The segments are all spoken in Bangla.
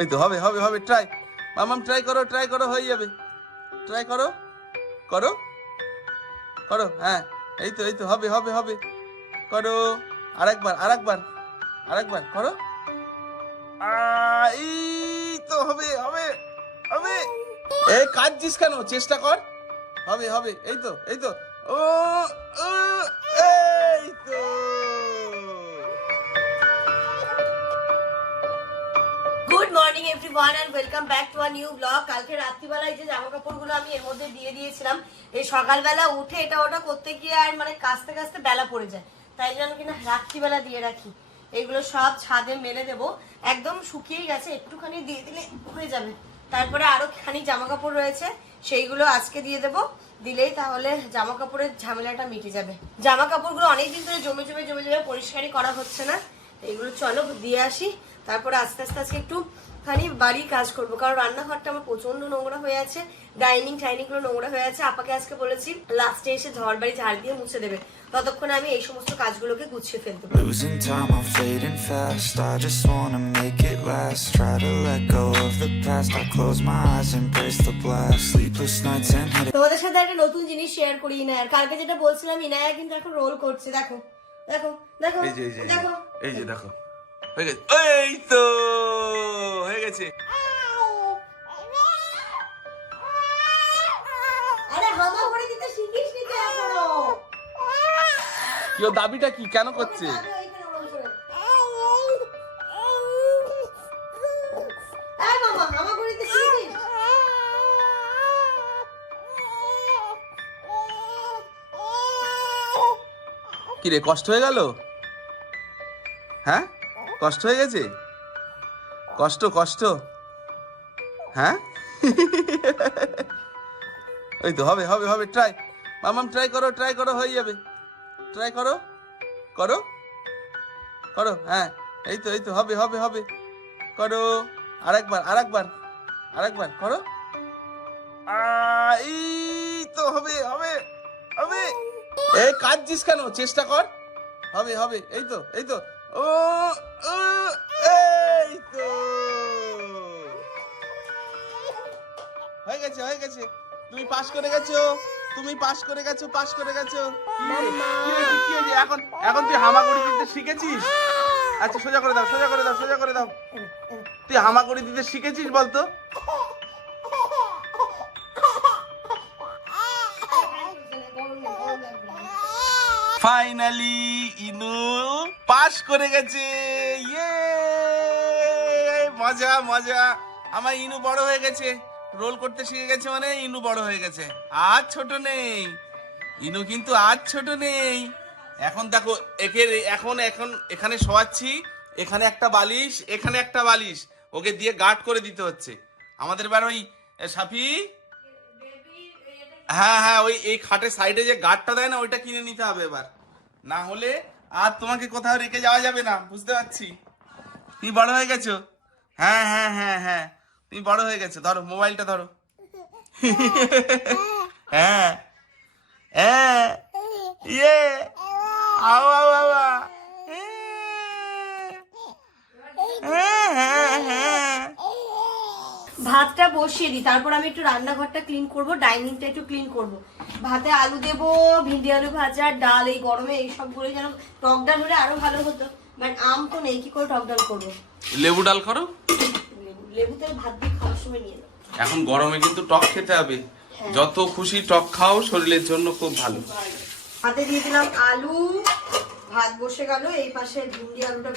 এই তো হবে হবে হবে, ট্রাই মামাম, ট্রাই করো, হয়ে যাবে। ট্রাই করো করো করো, হ্যাঁ এই তো হবে হবে হবে, করো আরেকবার করো। এই তো হবে হবে হবে। এই কাঁদছিস কেন? চেষ্টা কর, হবে হবে, এই তো ও ও, এই তো। Good morning everyone and welcome back to a new blog. কালকে রাত্রিবেলায় যে জামা কাপড়গুলো আমি এর মধ্যে দিয়ে দিয়েছিলাম, এই সকালবেলা উঠে এটা ওটা করতে গিয়ে আর মানে কাচতে কাচতে বেলা পড়ে যায়, তাই জন্য কিনা রাত্রিবেলা দিয়ে রাখি। এইগুলো সব ছাদে মেলে দেবো, একদম শুকিয়ে গেছে, একটুখানি দিয়ে দিলে হয়ে যাবে। তারপরে আরো খানি জামা কাপড় রয়েছে, সেইগুলো আজকে দিয়ে দেবো, দিলেই তাহলে জামা কাপড়ের ঝামেলাটা মিটে যাবে। জামা কাপড়গুলো অনেকদিন ধরে জমে পরিষ্কারই করা হচ্ছে না, এইগুলো চলো দিয়ে আসি। তারপরে আস্তে আস্তে আজকে একটু খানি বাড়ির কাজ করবো, কারণ রান্নাঘরটা আমার প্রচন্ড নোংরা হয়ে আছে, ডাইনিং গুলো নোংরা হয়ে আছে। আপাকে আজকে বলেছি লাস্টে এসে ঝড় বাড়ি ঝাড় দিয়ে মুছে দেবে, ততক্ষণে আমি এই সমস্ত কাজগুলোকে গুছিয়ে ফেলতে পারি। Losing time, I'm fading fast. I just wanna make it last. Try to let go of the past. I close my eyes, embrace the blast. Sleepless nights and headaches. তোমাদের সাথে একটা নতুন জিনিস শেয়ার করি। ইনায়ার কালকে যেটা বলছিলাম, ইনায়া কিন্তু এখন রোল করছে, দেখো দেখো দেখো দেখো, এই যে দেখো হয়ে গেছে, এই তো হয়ে গেছে। আরে হামা করে দিতে শিখিস নি তো এখনো। কি ও দাবিটা কি কেন করছে? কি রে, কষ্ট হয়ে গেল? হ্যাঁ কষ্ট হয়ে গেছে, কষ্ট কষ্ট, হ্যাঁ ওই তো হবে হবে হবে, ট্রাই মামাম, ট্রাই করো, হয়ে যাবে। ট্রাই করো করো করো, হ্যাঁ এই তো হবে হবে হবে, করো আরেকবার করো। এই তো হবে হবে হবে। এই কাঁদছিস কেন? চেষ্টা কর, হবে হবে, এই তো ও ও, এই তো হয়ে গেছে। তুমি পাস করে গেছো, পাস করে গেছো। কি হয়েছে? এখন তুই হামাগুড়ি দিতে শিখেছিস? আচ্ছা সোজা করে দাও। তুই হামাগুড়ি দিতে শিখেছিস বলতো? ফাইনালি ইনু পাস করে গেছে, ইয়ে মজা মজা। আমার ইনু বড় হয়ে গেছে, রোল করতে শিখে গেছে, মানে ইনু বড় হয়ে গেছে, আর ছোট নেই ইনু, কিন্তু আর ছোট নেই। এখন দেখো একে এখন এখানে শোয়াচ্ছি, এখানে একটা বালিশ, এখানে একটা বালিশ, ওকে দিয়ে গার্ড করে দিতে হচ্ছে। আমাদের এবার ওই সাফি, হ্যাঁ ওই এই খাটের সাইডে যে গার্ডটা দেয় না, ওইটা কিনে নিতে হবে এবার, না হলে আর তোমাকে কোথাও রেখে যাওয়া যাবে না, বুঝতে পারছি। তুমি বড় হয়ে গেছো, হ্যাঁ তুমি বড় হয়ে গেছো। ধরো মোবাইলটা ধরো, হ্যাঁ ইয়ে আও ভাতটা বসিয়ে দিই, তারপর আমি একটু রান্নাঘরটা ক্লিন করব, ডাইনিংটা একটু ক্লিন করব। ভাতে আলু দেবো, ভিন্ডি আলু ভাজা, ডাল, এই গরমে এই সবগুলো যেন টক ডাল হলে আরো ভালো হতো, বাট আম তো নেই, কি করে টক ডাল করবো? লেবু ডাল করো, লেবুতে ভাত দিয়ে খাওয়ার সময় নিয়ে নাও। এখন গরমে কিন্তু টক খেতে হবে, যত খুশি টক খাও, শরীরের জন্য খুব ভালো। হাতে দিয়ে দিলাম আলু, ভাত বসে গেল, এই পাশে ভিন্ডি আলুটা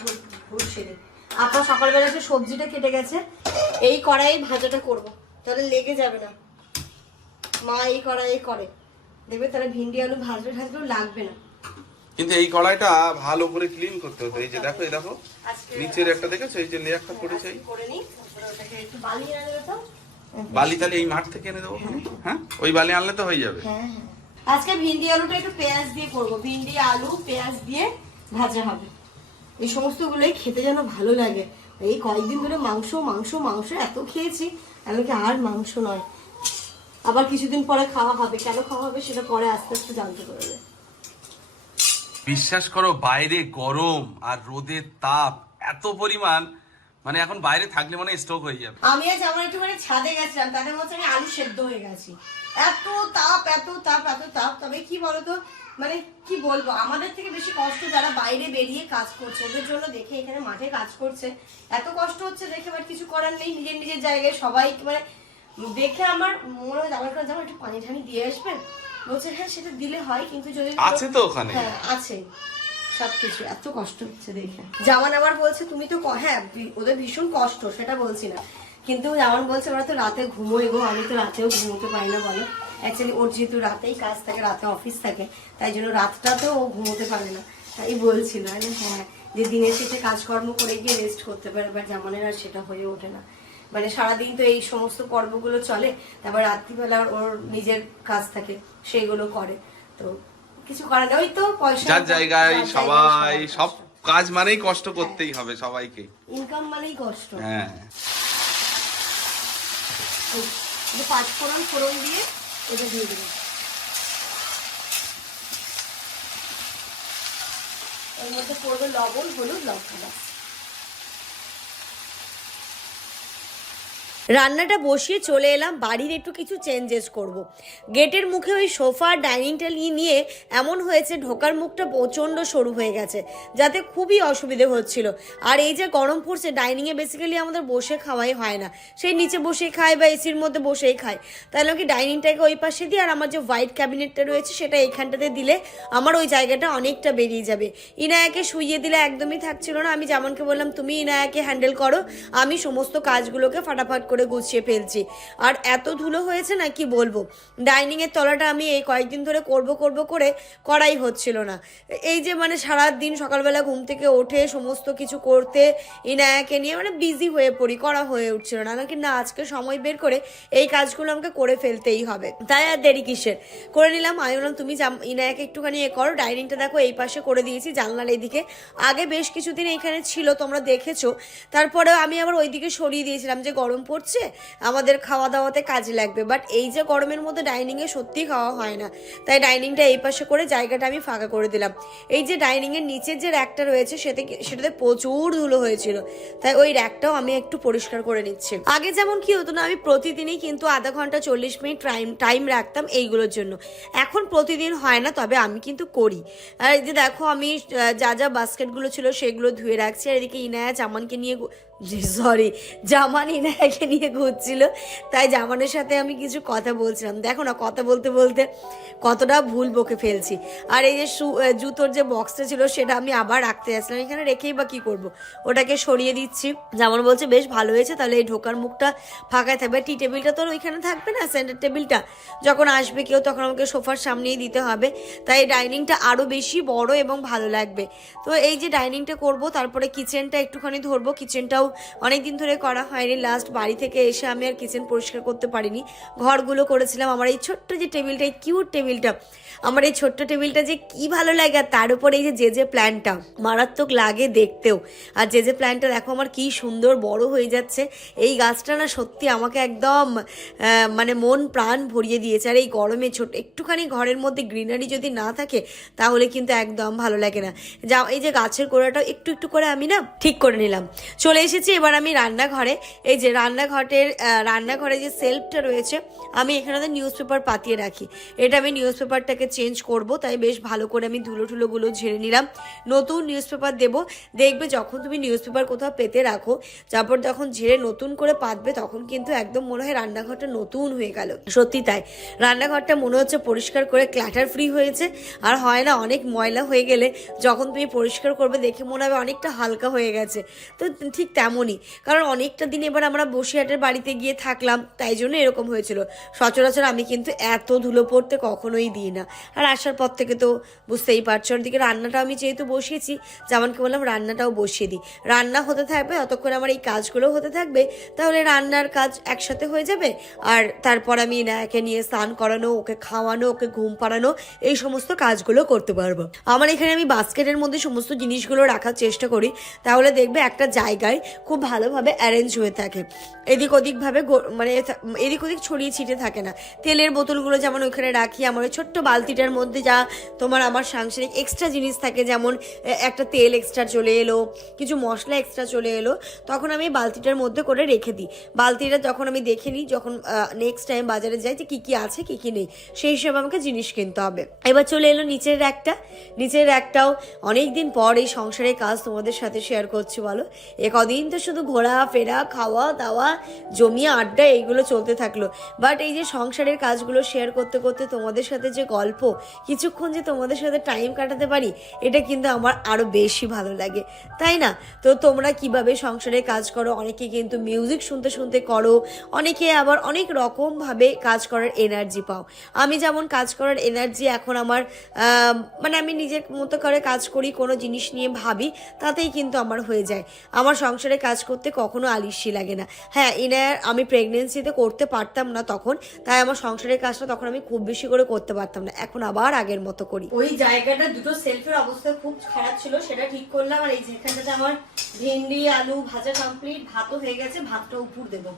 বসিয়ে দিই। আপনার সকালবেলা যে সবজিটা কেটে গেছে, এই কড়াই ভাজাটা করব, তাহলে লেগে যাবে না। মা এই কড়াই করে দেখবে, তাহলে ভিন্ডি আলু ভাজলেও লাগবে না। কিন্তু এই কড়াইটা ভালো করে ক্লিন করতে হতো। এই যে দেখো, এই দেখো নিচের একটা দেখেছো, এই যে লেয়ারটা পড়েছে, করে নিই, ওটাকে একটু বালি এনে দেবে তো। বালি তাহলে এই মাঠ থেকে এনে দেবো, হ্যাঁ ওই বালি আনলে তো হয়ে যাবে। হ্যাঁ আজকে ভিন্ডি আলুটা একটু পেঁয়াজ দিয়ে করবো, ভিন্ডি আলু পেঁয়াজ দিয়ে ভাজা হবে। এই সমস্ত গুলোই খেতে যেন ভালো লাগে। এই কয়েকদিন ধরে মাংস এত খেয়েছি, এমনকি আর মাংস নয়। আবার কিছুদিন পরে খাওয়া হবে, কেন খাওয়া হবে সেটা পরে আস্তে আস্তে জানতে পারবে। বিশ্বাস করো, বাইরে গরম আর রোদের তাপ এত পরিমাণ, মানে এখন বাইরে থাকলে মানে স্ট্রোক হয়ে যাবে। আমি আজ আমার একটু মানে ছাদে গেছিলাম, তাদের মধ্যে আমি আলু সেদ্ধ হয়ে গেছি। এত তাপ এত তাপ এত তাপ। তবে কি বলতো, মানে কি বলবো, আমাদের থেকে বেশি কষ্ট যারা বাইরে বেরিয়ে কাজ করছে, ওদের জন্য দেখে এখানে মাঠে কাজ করছে এত কষ্ট হচ্ছে দেখে, বাট কিছু করার নেই। নিজের নিজের জায়গায় সবাই মানে দেখে আমার মনে হয় আমার কাছে একটু পানি ঠানি দিয়ে আসবেন। বলছে হ্যাঁ সেটা দিলে হয়, কিন্তু যদি আছে তো ওখানে, হ্যাঁ আছে সবকিছু। এত কষ্ট হচ্ছে দেখে। জামান আবার বলছে তুমি তো হ্যাঁ ওদের ভীষণ কষ্ট, সেটা বলছি না, কিন্তু জামান বলছে ওরা তো রাতে ঘুমোয় গো, আমি তো রাতেও ঘুমোতে পারি না বলো। অ্যাকচুয়ালি ওর যেহেতু রাতেই কাজ থাকে, রাতে অফিস থাকে, তাই জন্য রাতটাতেও ও ঘুমোতে পারে না। তাই বলছিল হ্যাঁ যে দিনের শেষে কাজকর্ম করে গিয়ে রেস্ট করতে পারে, বাট জামানের আর সেটা হয়ে ওঠে না। মানে সারাদিন তো এই সমস্ত পর্বগুলো চলে, তারপর রাত্রিবেলা ওর নিজের কাজ থাকে, সেইগুলো করে। তো কিছু করার নেই, ওই তো পয়সা যার জায়গায় সবাই সব কাজ মানেই কষ্ট করতেই হবে সবাইকে, ইনকাম মানেই কষ্ট। হ্যাঁ। পাঁচ ফোড়ন দিয়ে এটা দিয়ে দেবো। এর মধ্যে পড়বে লবণ, হলুদ, লঙ্কা। রান্নাটা বসিয়ে চলে এলাম, বাড়ির একটু কিছু চেঞ্জেস করব। গেটের মুখে ওই সোফা ডাইনিংটা নিয়ে এমন হয়েছে ঢোকার মুখটা প্রচণ্ড সরু হয়ে গেছে, যাতে খুবই অসুবিধে হচ্ছিল। আর এই যে গরম পড়ছে, ডাইনিংয়ে বেসিক্যালি আমাদের বসে খাওয়াই হয় না, সেই নিচে বসেই খায় বা এসির মধ্যে বসেই খায়। তাহলে কি ডাইনিংটাকে ওই পাশে দিয়ে আর আমার যে হোয়াইট ক্যাবিনেটটা রয়েছে সেটা এইখানটাতে দিলে আমার ওই জায়গাটা অনেকটা বেরিয়ে যাবে। ইনায়াকে শুইয়ে দিলে একদমই থাকছিল না। আমি জামানকে বললাম তুমি ইনায়াকে হ্যান্ডেল করো, আমি সমস্ত কাজগুলোকে ফাটাফাট করে গুছিয়ে ফেলছি। আর এত ধুলো হয়েছে না কি বলবো, ডাইনিং এর তলাটা আমি এই কয়েকদিন ধরে করব করে করাই হচ্ছিল না। এই যে মানে সারাদিন সকালবেলা ঘুম থেকে ওঠে সমস্ত কিছু করতে ইনায়াকে নিয়ে মানে বিজি হয়ে পড়ি, করা হয়ে উঠছিল না। নাকি না আজকে সময় বের করে এই কাজগুলো আমাকে করে ফেলতেই হবে, তাই আর দেরি কিসের, করে নিলাম। আমি বললাম তুমি ইনায়াকে একটুখানি করো। ডাইনিংটা দেখো এই পাশে করে দিয়েছি, জানলার এইদিকে। আগে বেশ কিছুদিন এইখানে ছিল, তোমরা দেখেছো। তারপরে আমি আবার ওইদিকে সরিয়ে দিয়েছিলাম যে গরম পড়ছে, আমাদের খাওয়া দাওয়াতে কাজে লাগবে। বাট এই যে গরমের মধ্যে ডাইনিংয়ে সত্যি খাওয়া হয় না, তাই ডাইনিংটা এই পাশে করে জায়গাটা আমি ফাঁকা করে দিলাম। এই যে ডাইনিংয়ের নিচের যে র্যাকটা রয়েছে সেটাতে প্রচুর ধুলো হয়েছিল, তাই ওই র্যাকটাও আমি একটু পরিষ্কার করে নিচ্ছি। আগে যেমন কি হতো না, আমি প্রতিদিনই কিন্তু আধা ঘন্টা 40 মিনিট টাইম রাখতাম এইগুলোর জন্য। এখন প্রতিদিন হয় না, তবে আমি কিন্তু করি। আর এই যে দেখো আমি যা যা বাস্কেটগুলো ছিল সেগুলো ধুয়ে রাখছি। আর এদিকে ইনায়া জামানকে নিয়ে জামান ইনায়াকে নিয়ে ঘুরছিল, তাই জামানের সাথে আমি কিছু কথা বলছিলাম। দেখো না কথা বলতে বলতে কতটা ভুল বকে ফেলছি। আর এই যে জুতোর যে বক্সটা ছিল সেটা আমি আবার রাখতে যাচ্ছিলাম, এখানে রেখেই বা কি করব, ওটাকে সরিয়ে দিচ্ছি। জামান বলছে বেশ ভালো হয়েছে, তাহলে এই ঢোকার মুখটা ফাঁকায় থাকবে। টি টেবিলটা তো ওইখানে থাকবে না, সেন্টার টেবিলটা যখন আসবে কেউ তখন আমাকে সোফার সামনেই দিতে হবে, তাই ডাইনিংটা আরও বেশি বড় এবং ভালো লাগবে। তো এই যে ডাইনিংটা করব, তারপরে কিচেনটা একটুখানি ধরবো। কিচেনটাও অনেকদিন ধরে করা হয়নি, লাস্ট বাড়ি থেকে এসে আমি আর কিচেন পরিষ্কার করতে পারিনি, ঘরগুলো করেছিলাম। আমার এই ছোট্ট যে টেবিলটা, এই কিউট টেবিলটা, আমার এই ছোট্ট টেবিলটা যে কি ভালো লাগে। আর তার উপর এই যে প্ল্যান্টটা মারাত্মক লাগে দেখতেও। আর যে প্ল্যান্টটা দেখো আমার কি সুন্দর বড় হয়ে যাচ্ছে। এই গাছটা না সত্যি আমাকে একদম মানে মন প্রাণ ভরিয়ে দিয়েছে। আর এই গরমে ছোট একটুখানি ঘরের মধ্যে গ্রিনারি যদি না থাকে তাহলে কিন্তু একদম ভালো লাগে না। এই যে গাছের গোড়াটা একটু একটু করে আমি না ঠিক করে নিলাম। চলে এসেছি এবার আমি রান্নাঘরে। এই যে রান্নাঘরে যে সেলফটা রয়েছে, আমি এখানে নিউজ পেপার পাতিয়ে রাখি। এটা আমি নিউজ পেপারটাকে চেঞ্জ করব, তাই বেশ ভালো করে আমি ধুলোগুলো ঝেড়ে নিলাম। নতুন নিউজ পেপার দেবো। দেখবে যখন তুমি নিউজ পেপার কোথাও পেতে রাখো, তারপর যখন ঝেড়ে নতুন করে পাতবে তখন কিন্তু একদম মনে হয় রান্নাঘরটা নতুন হয়ে গেল। সত্যি তাই, রান্নাঘরটা মনে হচ্ছে পরিষ্কার করে ক্ল্যাটার ফ্রি হয়েছে। আর হয় না অনেক ময়লা হয়ে গেলে যখন তুমি পরিষ্কার করবে দেখে মনে হবে অনেকটা হালকা হয়ে গেছে। তো ঠিক তেমনই, কারণ অনেকটা দিন এবার আমরা বসিরহাটের বাড়িতে গিয়ে থাকলাম, তাই জন্য এরকম হয়েছিল। সচরাচর আমি কিন্তু এত ধুলো পড়তে কখনোই দিই না। আর আসার পর থেকে তো বুঝতেই পারছো, ওর দিকে রান্নাটা আমি যেহেতু বসিয়েছি, জামানকে বললাম রান্নাটাও বসিয়ে দিই, রান্না হতে থাকবে ততক্ষণ আমার এই কাজগুলো হতে থাকবে, তাহলে রান্নার কাজ একসাথে হয়ে যাবে। আর তারপর আমি একে নিয়ে স্নান করানো, ওকে খাওয়ানো, ওকে ঘুম পাড়ানো, এই সমস্ত কাজগুলো করতে পারবো। আমার এখানে আমি বাস্কেটের মধ্যে সমস্ত জিনিসগুলো রাখার চেষ্টা করি, তাহলে দেখবে একটা জায়গায় খুব ভালোভাবে অ্যারেঞ্জ হয়ে থাকে, এদিক ওদিকভাবে মানে এদিক ওদিক ছড়িয়ে ছিটে থাকে না। তেলের বোতলগুলো যেমন ওইখানে রাখি, আমার ওই ছোট্ট বালতিটার মধ্যে যা তোমার আমার সাংসারিক এক্সট্রা জিনিস থাকে, যেমন একটা তেল এক্সট্রা চলে এলো, কিছু মশলা এক্সট্রা চলে এলো, তখন আমি বালতিটার মধ্যে করে রেখে দিই। বালতিটা যখন আমি দেখে নিই, যখন নেক্সট টাইম বাজারে যাই যে কী কী আছে কী কী নেই, সেই হিসেবে আমাকে জিনিস কিনতে হবে। এবার চলে এলো নিচের র্যাকটাও অনেক দিন পর এই সংসারের কাজ তোমাদের সাথে শেয়ার করছি। বলো, কদিন তো শুধু ঘোরা ফেরা, খাওয়া দাওয়া, জমিয়ে আড্ডা এইগুলো চলতে থাকলো, বাট এই যে সংসারের কাজগুলো শেয়ার করতে করতে তোমাদের সাথে যে গল্প, কিছুক্ষণ যে তোমাদের সাথে টাইম কাটাতে পারি, এটা কিন্তু আমার আরও বেশি ভালো লাগে, তাই না? তো তোমরা কিভাবে সংসারে কাজ করো? অনেকে কিন্তু মিউজিক শুনতে শুনতে করো, অনেকে আবার অনেক রকমভাবে কাজ করার এনার্জি পাও। আমি যেমন কাজ করার এনার্জি এখন আমার মানে আমি নিজের মতো করে কাজ করি, কোনো জিনিস নিয়ে ভাবি, তাতেই কিন্তু আমার হয়ে যায়। আমার সংসারে কাজ করতে কখনো আলিস্যি লাগে না। হ্যাঁ, আমি প্রেগনেন্সিতে করতে পারতাম না তখন, তাই আমার সংসারের কাজটা তখন আমি খুব বেশি করে করতে পারতাম না, এখন আবার আগের মতো করি। ওই জায়গাটা দুটো সেলফের অবস্থা খুব খারাপ ছিল, সেটা ঠিক করলাম। আর এই যেখানটাতে আমার ভেন্ডি আলু ভাজা কমপ্লিট, ভাতও হয়ে গেছে, ভাতটা উপর দেবো।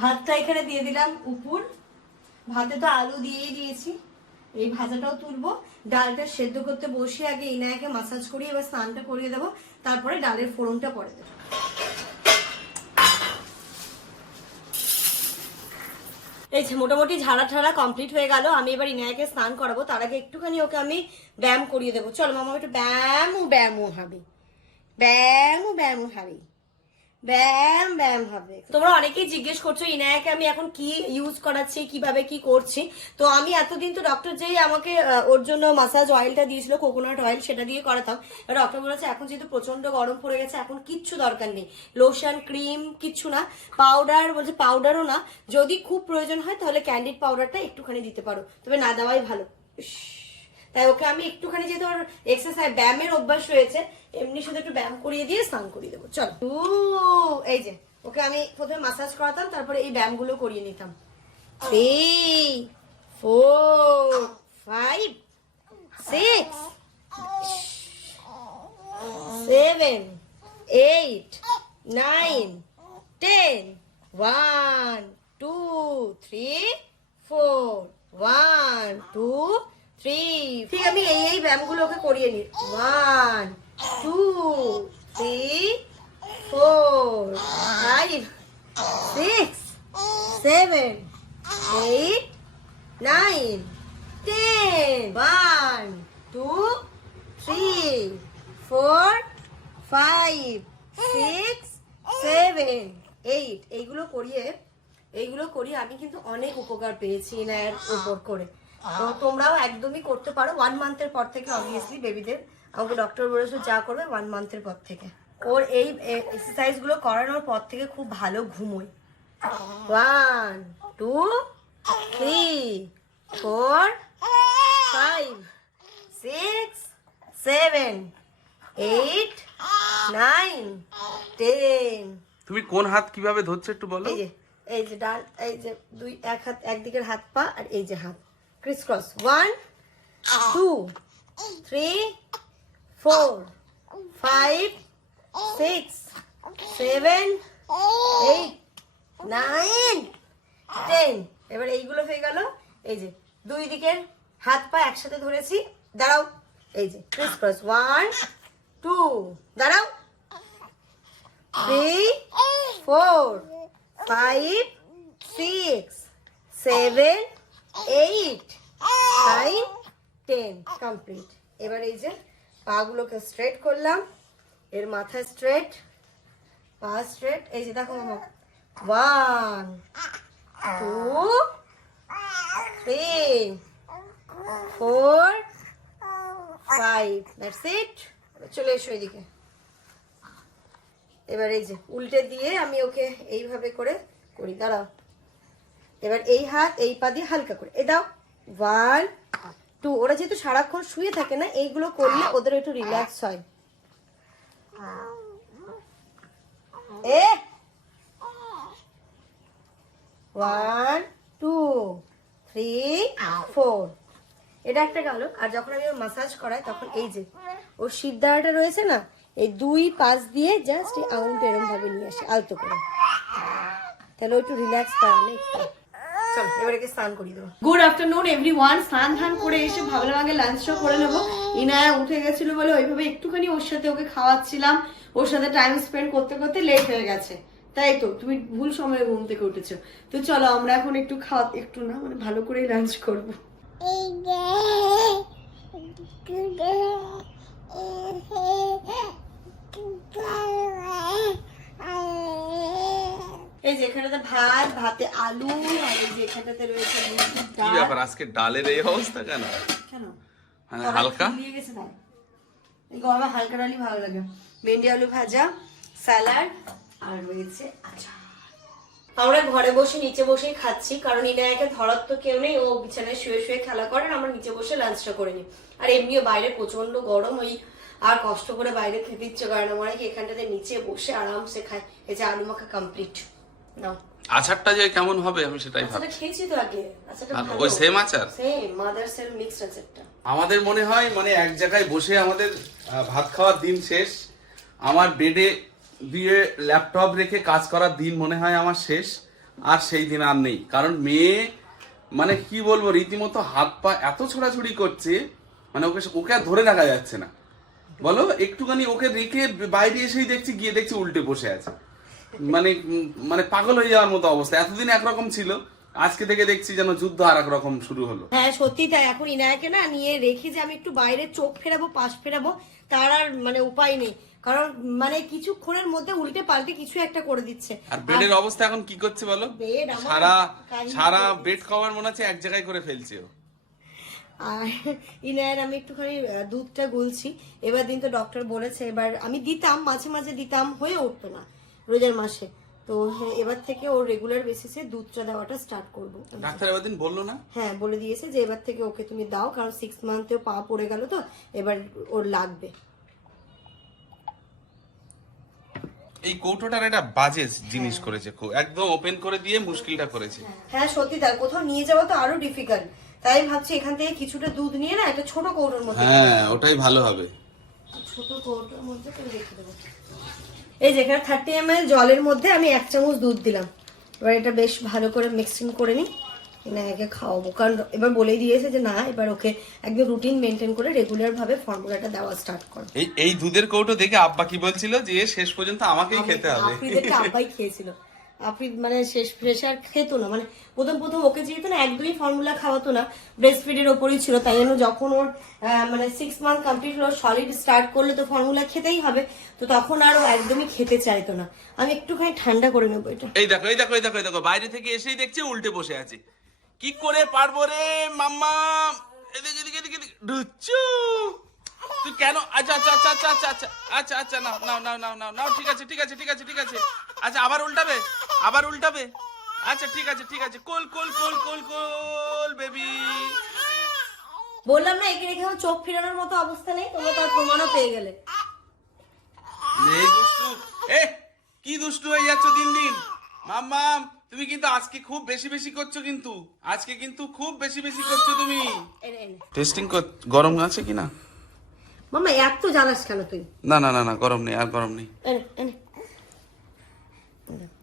ভাতটা এখানে দিয়ে দিলাম উপর, ভাতে তো আলু দিয়েই দিয়েছি, এই ভাজাটাও তুলবো। ডালটা সেদ্ধ করতে বসে আগে ইনায়াকে মাসাজ করিয়ে এবার স্নানটা করিয়ে দেবো, তারপরে ডালের ফোড়নটা পরে দেবো। এই যে মোটামুটি ঝাড়া কমপ্লিট হয়ে গেল। আমি এবার ইনায়াকে স্নান করাবো, তার আগে একটুখানি ওকে আমি ব্যায়াম করিয়ে দেবো। চলো মামা, একটু ব্যায়াম হবে, ব্যায়াম হবে। তোমরা অনেকেই জিজ্ঞেস করছো ইনায়াকে আমি এখন কি ইউজ করাচ্ছি, কিভাবে কি করছি। তো আমি এতদিন তো ডক্টর যেই আমাকে ওর জন্য মাসাজ অয়েলটা দিয়েছিল, কোকোনাট অয়েল, সেটা দিয়ে করাতাম। ডক্টর বলেছে এখন যেহেতু প্রচন্ড গরম পড়ে গেছে, এখন কিচ্ছু দরকার নেই, লোশন ক্রিম কিচ্ছু না, পাউডার বলছে পাউডারও না, যদি খুব প্রয়োজন হয় তাহলে ক্যান্ডিড পাউডারটা একটুখানি দিতে পারো, তবে না দেওয়াই ভালো। তাই ওকে আমি একটুখানি, যেহেতু ওর এক্সারসাইজ ব্যায়ামের অভ্যাস রয়েছে, এমনি শুধু একটু ব্যায়াম করিয়ে দিয়ে স্নান করিয়ে দেবো। চল, এই যে ওকে আমি প্রথমে মাসাজ করাতাম, তারপরে এই ব্যায়ামগুলো করিয়ে নিতাম। 3 4 5 6 7 8 9 10 1 2 3 4 1 2 3। ঠিক আমি এই ব্যায়ামগুলোকে করিয়ে নি। 1 2 3 4 5 6 7 8 9 10 1 2 3 4 5 6 7 8। এইগুলো করিয়ে আমি কিন্তু অনেক উপকার পেয়েছি এনার উপর করে। তো তোমরাও একদমই করতে পারো 1 মান্থের পর থেকে। অবভিয়াসলি বেবিদের আমাকে ডক্টর বলেছে যা করবে 1 মান্থের পর থেকে। ওর এই এক্সারসাইজ গুলো করানোর পর থেকে খুব ভালো ঘুমোয়। 1 2 3 4 5 6 7 8 9 10। তুমি কোন হাত কিভাবে ধরছো একটু বলো। এই যে ডান, এই যে এক হাত একদিকের হাত পা, আর এই যে হাত ক্রিস ক্রস। 1 2 3 4 5 6 7 8 9 10। এবার এইগুলো হয়ে গেল। এই যে দুই দিকের হাত পা একসাথে ধরেছি, দাঁড়াও, এই যে ক্রিস ক্রস। 1 2 দাঁড়াও, 3 4 5 6 7 8 9 10 কমপ্লিট। এবার এই যে পাগুলোকে স্ট্রেট করলাম, এর মাথা স্ট্রেট, পা স্ট্রেট। এই যে দেখো মামা, 1 2 3 4 5। That's it. চলে এসো এদিকে। এবার এই যে উল্টে দিয়ে আমি ওকে এইভাবে করে করি, দাঁড়াও। এবার এই হাত এই পা দিয়ে হালকা করে দাও। 1 2। ওরা যেহেতু সারাক্ষণ শুয়ে থাকে না, এইগুলো করলে ওদের একটু রিল্যাক্স হয়। 1 2 3 4 এটা একটা গেল। আর যখন আমি ওর মাসাজ করাই তখন এই যে ওর শিরদাঁড়াটা রয়েছে না, এই 2 পাশ দিয়ে জাস্ট এই আঙুলটা এরকম ভাবে নিয়ে আসে আলতো করে, তাহলে ও একটু রিল্যাক্স পায় অনেক। চল এবারে স্নান করিয়ে দেবো। Good afternoon everyone. স্নান ধান করে এসে ভাবলাম আগে লাঞ্চটা করে নেবো। ইনায়া উঠে গেছিল বলে ওইভাবে একটুখানি ওর সাথে ওকে খাওয়াচ্ছিলাম, ওর সাথে টাইম স্পেন্ড করতে করতে লেট হয়ে গেছে। তাই তো তুমি ভুল সময়ে ঘুম থেকে উঠেছো। তো চলো আমরা এখন একটু খাওয়া, একটু না মানে ভালো করেই লাঞ্চ করবো। এই যে এখানটাতে ভাত, ভাতে আলু, আর এই যে এখানটাতে রয়েছে কি ব্যাপার আজকে ডালের এই অবস্থা কেন? কেন মানে হালকা নিয়ে গেছে না, এই গরমে হালকা ডালই ভালো লাগে। ভেন্ডি আলু ভাজা, স্যালাড, আর রয়েছে আচার। আমরা ঘরে বসে নিচে বসেই খাচ্ছি, কারণ ইনায়াকে ধরার তো কেউ নেই, ও বিছানায় শুয়ে শুয়ে খেলা করে, আমরা নিচে বসে লাঞ্চটা করে নিই। আর এমনিও বাইরে প্রচন্ড গরম, ওই আর কষ্ট করে বাইরে খেতে ইচ্ছে করে না, মানে কি এখানটাতে নিচে বসে আরামসে খাই। এই যে আলু মাখা কমপ্লিট। নাও আচারটা যে কেমন হবে আমি সেটাই আচারটা ভাবছি। খেয়েছি তো আগে, আচারটা ভালো। ওই সেম আচার, সেম মাদার্স এর মিক্সড আচারটা। আমাদের মনে হয় মানে এক জায়গায় বসে আমাদের ভাত খাওয়ার দিন শেষ, আমার বেডে দিয়ে ল্যাপটপ রেখে কাজ করার দিন মনে হয় আমার শেষ, আর সেই দিন আর নেই। কারণ মেয়ে মানে কি বলবো রীতিমতো হাত পা এত ছোড়াছুড়ি করছে, মানে ওকে আর ধরে রাখা যাচ্ছে না। বলো একটুখানি ওকে রেখে বাইরে এসেই দেখছি উল্টে বসে আছে, মানে মানে পাগল হয়ে যাওয়ার মতো অবস্থা। এতদিন একরকম ছিল, আজকে থেকে দেখছি যেন যুদ্ধ আর এক রকম শুরু হলো। হ্যাঁ সত্যি তাই। এখন ইনায়াকে না নিয়ে রেখে যে আমি একটু বাইরে চোখ ফেরাবো, পাশ ফেরাবো, তার আর মানে উপায় নেই, কারণ মানে কিছুক্ষণের মধ্যে উল্টে পাল্টে কিছু একটা করে দিচ্ছে। আর বেডের অবস্থা এখন কি করছে বলো, বেড আমার সারা বেড কভার মনে হচ্ছে এক জায়গায় করে ফেলছে ও। আর ইনায়ের আমি একটুখানি দুধটা গুলছি। এবার দিন তো ডক্টর বলেছে, এবার আমি দিতাম মাঝে মাঝে দিতাম, হয়ে উঠতো না রোজার মাসে, তো এবার থেকে ওর রেগুলার বেসিসে দুধটা দেওয়াটা স্টার্ট করবো। ডাক্তার এবার দিন বললো না? হ্যাঁ বলে দিয়েছে যে এবার থেকে ওকে তুমি দাও, কারণ 6 মান্থেও পা পড়ে গেল, তো এবার ওর লাগবে। এই কৌটোটার একটা বাজে জিনিস করেছে, খুব একদম ওপেন করে দিয়ে মুশকিলটা করেছে। হ্যাঁ সত্যি তাই, কোথাও নিয়ে যাওয়া তো আরো ডিফিকাল্ট, তাই ভাবছি এখান থেকে কিছুটা দুধ নিয়ে না একটা ছোট কৌটোর মধ্যে, হ্যাঁ ওটাই ভালো হবে। ছোট কৌটোর মধ্যে তুমি রেখে দেবো। এই যে এখানে 30 ml জলের মধ্যে আমি 1 চামচ দুধ দিলাম। এবার এটা বেশ ভালো করে মিক্সিং করে নিই, এনাকে খাওয়াবো। কারণ এবার বলেই দিয়েছে যে না, এবার ওকে একদম রুটিন মেনটেন করে রেগুলার ভাবে ফর্মুলাটা দেওয়া স্টার্ট করো। এই দুধের কৌটো দেখে আব্বা কি বলছিল যে শেষ পর্যন্ত আমাকেই খেতে হবে। আফ্রিদেরকে আব্বাই খেয়েছিল, আফ্রিদ মানে শেষ প্রেশার খেত না, মানে প্রথম ওকে যেহেতু না একদমই ফর্মুলা খাওয়াতো না, ব্রেস্ট ফিডের ওপরই ছিল, তাই জন্য যখন ওর মানে 6 মান্থ কমপ্লিট হলো, সলিড স্টার্ট করলে তো ফর্মুলা খেতেই হবে, তো তখন আর ও একদমই খেতে চাইতো না। আমি একটুখানি ঠান্ডা করে নেবো এটা। এই দেখো বাইরে থেকে এসেই দেখছে উল্টে বসে আছে। কি করে পারবো রে মাম্মা, এদিকে ঢুচ্ছু তুই কেন? আচ্ছা নাও ঠিক আছে। আচ্ছা আবার উল্টাবে আচ্ছা ঠিক আছে কোল বেবি। বললাম না একে রেখে আমার চোখ ফেরানোর মতো অবস্থা নেই, তোমরা তার প্রমাণও পেয়ে গেলে। এই দুষ্টু, কি দুষ্টু হয়ে যাচ্ছ দিন দিন। মাম্মা তুমি কিন্তু আজকে খুব বেশি করছো, কিন্তু আজকে কিন্তু খুব বেশি করছো তুমি। টেস্টিং গরম আছে কিনা? মামা এত জ্বালাস কেন তুই? না গরম নেই, আর গরম নেই।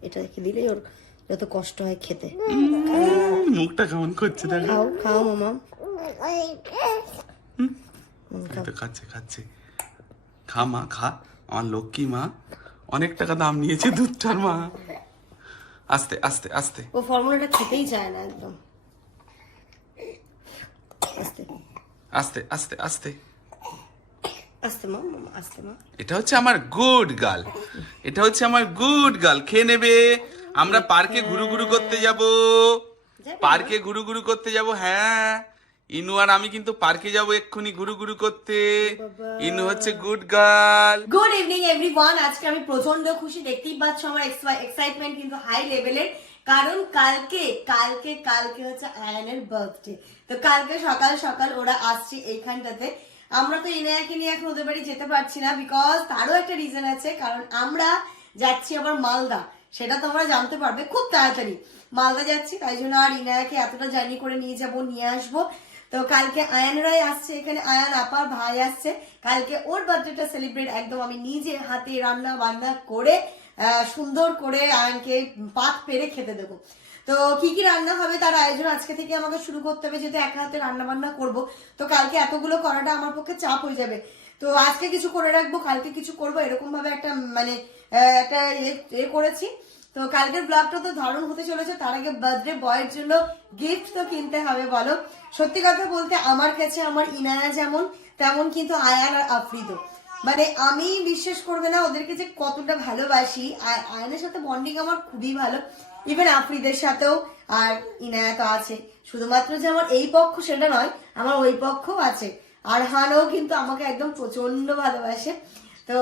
এটা রেখে দিলেই ওর যত কষ্ট হয় খেতে। মুখটা কেমন করছে দেখো। খাও মামা। খাচ্ছে খা মা, খা আমার লক্ষ্মী মা। অনেক টাকা দাম নিয়েছে দুধটার মা। আস্তে ও ফর্মুলাটা খেতেই চায় না একদম। আস্তে মা, আস্তে মা। এটা হচ্ছে আমার গুড গার্ল, খেয়ে নেবে। আমরা পার্কে ঘুরু করতে যাব। হ্যাঁ ইনু আর আমি কিন্তু পার্কে যাব এক্ষুনি ঘুরু করতে। ইনু হচ্ছে good girl. Good evening everyone. আজকে আমি প্রচন্ড খুশি, দেখতেই পাচ্ছ আমার এক্সাইটমেন্ট কিন্তু হাই লেভেলের, কারণ কালকে হচ্ছে আয়ানের বার্থডে। তো কালকে সকাল ওরা আসছে এইখানটাতে। আমরা তো ইনায়াকে নিয়ে এখন ওদের বাড়ি যেতে পারছি না, বিকজ তারও একটা রিজন আছে, কারণ আমরা যাচ্ছি আবার মালদা। সেটা তোমরা জানতে পারবে খুব তাড়াতাড়ি। মালদা যাচ্ছি, তাই জন্য আর ইনায়াকে এতটা জার্নি করে নিয়ে যাব, নিয়ে আসবো। তো কালকে আয়ান রায় আসছে এখানে, আয়ান আপার ভাই আসছে। কালকে ওর বার্থডেটা সেলিব্রেট একদম আমি নিজে হাতে রান্না বান্না করে সুন্দর করে আয়ানকে পাত পেরে খেতে দেবো। তো কি কি রান্না হবে তার আয়োজন আজকে থেকে আমাকে শুরু করতে হবে, যেহেতু একা হাতে রান্না বান্না করবো। তো কালকে এতগুলো করাটা আমার পক্ষে চাপ হয়ে যাবে। তো আজকে কিছু করে রাখবো, কালকে কিছু করবো, এরকম ভাবে একটা মানে একটা এ করেছি। তো কালকের ব্লগটা তো দারুণ হতে চলেছে। তার আগে বার্থডে বয়ের জন্য গিফট তো কিনতে হবে বলো। সত্যি কথা বলতে আমার কাছে আমার ইনায়া যেমন, তেমন কিন্তু আয়ান আর আফ্রিদও। মানে আমি বিশ্বাস করবে না ওদেরকে যে কতটা ভালোবাসি। আর আয়ানের সাথে বন্ডিং আমার খুবই ভালো, ইভেন আফ্রিদের সাথেও। আর ইনায়া তো আছে, শুধুমাত্র যে আমার এই পক্ষ সেটা নয়, আমার ওই পক্ষও আছে। আর হানও কিন্তু আমাকে একদম প্রচন্ড ভালোবাসে। তো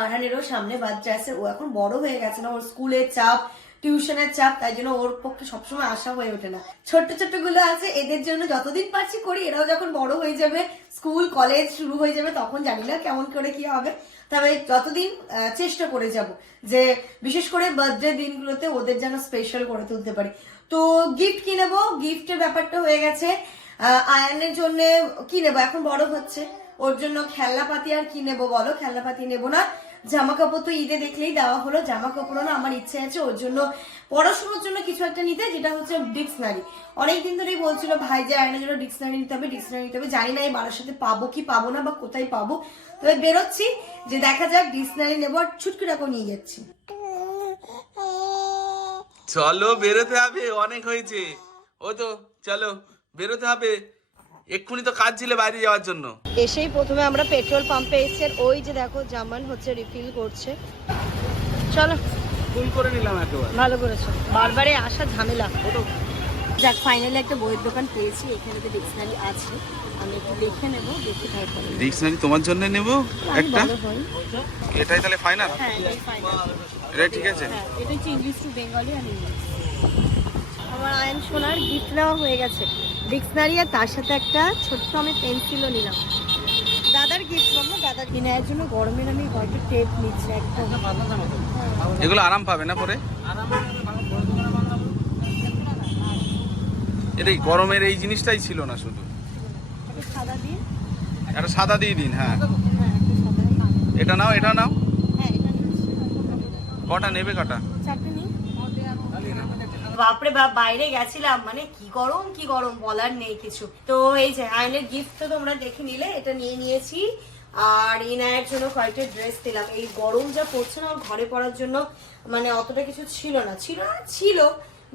আরহানেরও সামনে বাচ্চা আছে, ও এখন বড় হয়ে গেছে না, ওর স্কুলের চাপ, টিউশনের চাপ, তাই জন্য ওর পক্ষে সবসময় আশা হয়ে ওঠে না। ছোট্ট ছোট্ট গুলো আছে, এদের জন্য যতদিন পারছি করি। এরাও যখন বড় হয়ে যাবে, স্কুল কলেজ শুরু হয়ে যাবে, তখন জানি না কেমন করে কি হবে। তবে যতদিন চেষ্টা করে যাব যে বিশেষ করে বার্থডে দিনগুলোতে ওদের যেন স্পেশাল করে তুলতে পারি। তো গিফট কি নেবো, গিফটের ব্যাপারটা হয়ে গেছে। আয়ানের জন্য কি নেবো, এখন বড় হচ্ছে, ওর জন্য খেলনাপাতি আর কি নেবো বলো। খেলনাপাতি নেবো না, জামা কাপড় তো ঈদে দেখলেই দেওয়া হলো। জামা কাপড়ও না, আমার ইচ্ছে আছে ওর জন্য পড়াশোনার জন্য কিছু একটা নিতে, যেটা হচ্ছে ডিকশনারি। অনেকদিন ধরেই বলছিল ভাই যে আয়নের জন্য ডিকশনারি নিতে হবে, ডিকশনারি নিতে হবে। জানি না এই বাড়ার সাথে পাবো কি পাবো না, বা কোথায় পাবো। তবে বেরোচ্ছি, যে দেখা যাক ডিকশনারি নেবো। আর ছুটকিটাকেও নিয়ে যাচ্ছি। চলো বেরোতে হবে, অনেক হয়েছে। ও তো চলো বেরোতে হবে, এক্ষুনি তো কাজ ছিল বাইরে যাওয়ার জন্য। এসেই প্রথমে আমরা পেট্রোল পাম্পে এসেছি, ওই যে দেখো জামান হচ্ছে রিফিল করছে। চলো ফুল করে নিলাম একেবারে। ভালো করেছো, বারবারে আসা ঝামেলা। যাক ফাইনালি একটা বইয়ের দোকান পেয়েছি, এখানে তো ডিকশনারি আছে, আমি একটু দেখে নেবো, দেখে তারপরে ডিকশনারি তোমার জন্য নেব একটা। এটাই তাহলে ফাইনাল? হ্যাঁ এটাই ফাইনাল। এটা ঠিক আছে। হ্যাঁ এটা হচ্ছে ইংলিশ টু বেঙ্গলি আর ইংলিশ। আমার আয়ন সোনার গিফট নেওয়া হয়ে গেছে, ডিকশনারি, আর তার সাথে একটা ছোট্ট আমি পেন্সিলও নিলাম। দাদার গিফট পাবো, দাদার কিনার জন্য গরমের আমি কয়েকটা টেপ নিচ্ছি একদম। এগুলো আরাম পাবে না পরে? এটাই গরমের এই জিনিসটাই ছিল না, শুধু সাদা দিয়ে, একটা সাদা দিয়ে দিন। হ্যাঁ হ্যাঁ একটা সাদা। এটা নাও, এটা নাও। হ্যাঁ এটা নিচ্ছি। কটা নেবে, কটা? চারটে নিই। বাপরে বাপ, বাইরে গেছিলাম, মানে কি গরম কি গরম, বলার নেই কিছু। তো এই যে আয়নের গিফট তো তোমরা দেখে নিলে, এটা নিয়ে নিয়েছি। আর ইনায়ের জন্য কয়েকটা ড্রেস দিলাম। এই গরম যা পড়ছে না, ওর ঘরে পড়ার জন্য মানে অতটা কিছু ছিল না, ছিল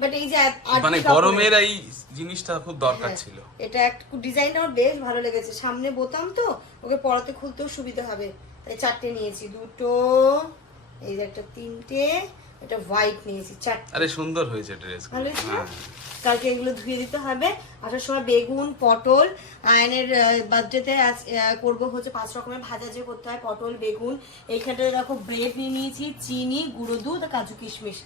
বাট এই যে মানে গরমের এই জিনিসটা খুব দরকার ছিল। এটা একটা ডিজাইনটা আমার বেশ ভালো লেগেছে, সামনে বোতাম তো, ওকে পরাতে খুলতেও সুবিধা হবে, তাই চারটে নিয়েছি। দুটো, এই যে একটা, তিনটে, এটা হোয়াইট নিয়েছি, চারটে। আরে সুন্দর হয়েছে ড্রেস। ভালো হয়েছে না? কালকে এগুলো ধুয়ে দিতে হবে। আসার সময় বেগুন, পটল, আয়নের বার্থডেতে করবো হচ্ছে 5 রকমের ভাজা যে করতে হয়, পটল, বেগুন। এইখানটায় দেখো ব্রেড নিয়ে নিয়েছি, চিনি, গুঁড়ো দুধ, কাজু কিশমিশ,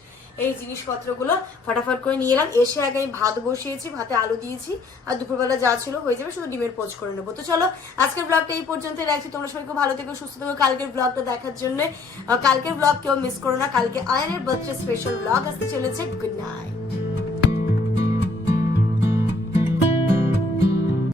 এই জিনিসপত্রগুলো ফটাফট করে নিয়ে এলাম। এসে আগে আমি ভাত বসিয়েছি, ভাতে আলু দিয়েছি, আর দুপুরবেলা যা ছিল হয়ে যাবে, শুধু ডিমের পোচ করে নেবো। তো চলো আজকের ব্লগটা এই পর্যন্ত রাখছি। তোমরা সবাই খুব ভালো থেকো, সুস্থ থেকো। কালকের ব্লগটা দেখার জন্য কালকের ব্লগ কেউ মিস করো না। কালকে আয়নের বার্থডে স্পেশাল ব্লগ আসতে চলেছে। Good night.